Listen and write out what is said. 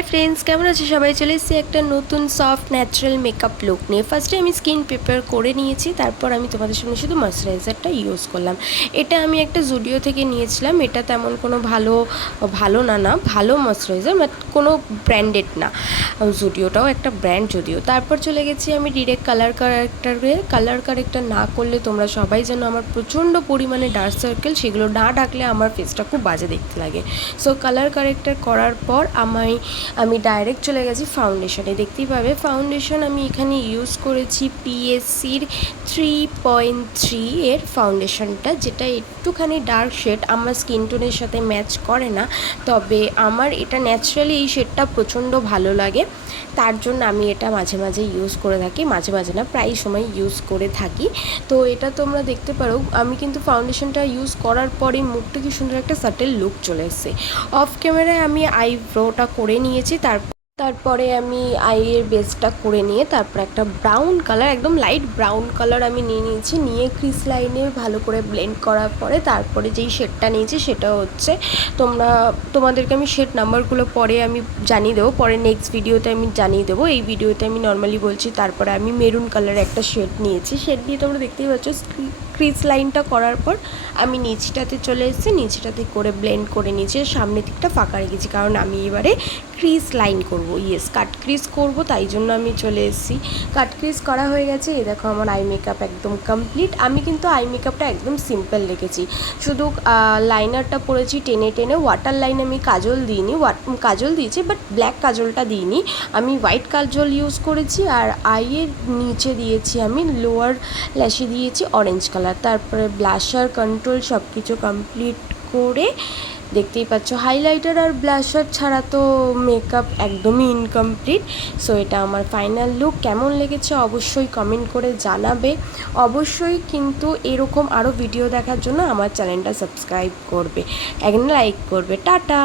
Hi friends केमन आछो सबाई चले एसेছি একটা নতুন সফট ন্যাচারাল মেকআপ লুক নিয়ে। ফার্স্টে আমি স্কিন প্রিপেয়ার করে নিয়েছি, তারপর আমি তোমাদের সামনে শুধু ময়শ্চারাইজারটা ইউজ করলাম। এটা আমি একটা জুডিও থেকে নিয়েছিলাম। এটা তেমন কোনো ভালো না ভালো ময়শ্চারাইজার, বাট কোনো ব্র্যান্ডেড না। জুডিওটাও একটা ব্র্যান্ড যদিও। তারপর চলে গেছি আমি ডিরেক্ট কালার কারেক্টার না করলে তোমরা সবাই যেন আমার প্রচণ্ড পরিমাণে ডার্ক সার্কেল, সেগুলো না ঢাকলে আমার ফেসটা খুব বাজে দেখতে লাগে। সো কালার কারেক্টার করার পর আমি ডাইরেক্ট চলে গেছি ফাউন্ডেশনে। দেখতেই পাবে ফাউন্ডেশন আমি এখানে ইউজ করেছি পিএসসির 3.3 এর ফাউন্ডেশনটা, যেটা একটুখানি ডার্ক শেড, আমার স্কিন টোনের সাথে ম্যাচ করে না, তবে আমার এটা ন্যাচারালি এই শেডটা প্রচণ্ড ভালো লাগে, তার জন্য আমি এটা মাঝে মাঝে ইউজ করে থাকি। মাঝে মাঝে না, প্রায় সময় ইউজ করে থাকি। তো এটা তোমরা দেখতে পারো আমি কিন্তু ফাউন্ডেশনটা ইউজ করার পরে মুখটা কি সুন্দর একটা সাটেল লুক চলে এসেছে। অফ ক্যামেরায় আমি আইব্রোটা করে নিয়েছি, তারপরে আমি আইয়ের বেসটা করে নিয়ে তারপর একটা ব্রাউন কালার, একদম লাইট ব্রাউন কালার আমি নিয়েছি। নিয়ে ক্রিস লাইনে ভালো করে ব্লেন্ড করার পরে তারপরে যেই শেডটা নিয়েছি সেটা হচ্ছে, তোমাদেরকে আমি শেড নাম্বারগুলো পরে আমি জানিয়ে দেবো, পরে নেক্সট ভিডিওতে আমি জানিয়ে দেবো। এই ভিডিওতে আমি নর্মালি বলছি। তারপরে আমি মেরুন কালারের একটা শেড নিয়েছি। শেড দিয়ে তোমরা দেখতেই পাচ্ছ ক্রিস লাইনটা করার পর আমি নিচটাতে চলে এসেছি, নিচটাতে করে ব্লেন্ড করে নিয়েছি। সামনের দিকটা ফাঁকা রেখেছি কারণ আমি এবারে ক্রিস লাইন করব, কাট ক্রিজ করব, তাই জন্য আমি চলে এসেছি। কাট ক্রিজ করা হয়ে গেছে। এই দেখো আমার আই মেকআপ একদম কমপ্লিট। আমি কিন্তু আই মেকআপটা একদম সিম্পল রেখেছি, শুধু লাইনারটা পরেছি টেনে। ওয়াটার লাইন আমি কাজল দিইনি, কাজল দিয়েছি বাট ব্ল্যাক কাজলটা দিইনি, আমি হোয়াইট কাজল ইউজ করেছি। আর আইয়ের নিচে দিয়েছি আমি লোয়ার ল্যাশে দিয়েছি অরেঞ্জ কালার। তারপরে ব্লাশার কন্ট্রোল সব কিছু কমপ্লিট করে দেখতেই পাচ্ছ হাইলাইটার আর ব্লাশার ছাড়া তো মেকআপ একদমই ইনকমপ্লিট। সো এটা আমার ফাইনাল লুক। কেমন লেগেছে অবশ্যই কমেন্ট করে জানাবে। অবশ্যই কিন্তু এরকম আরও ভিডিও দেখার জন্য আমার চ্যানেলটা সাবস্ক্রাইব করবে, একদিন লাইক করবে। টাটা।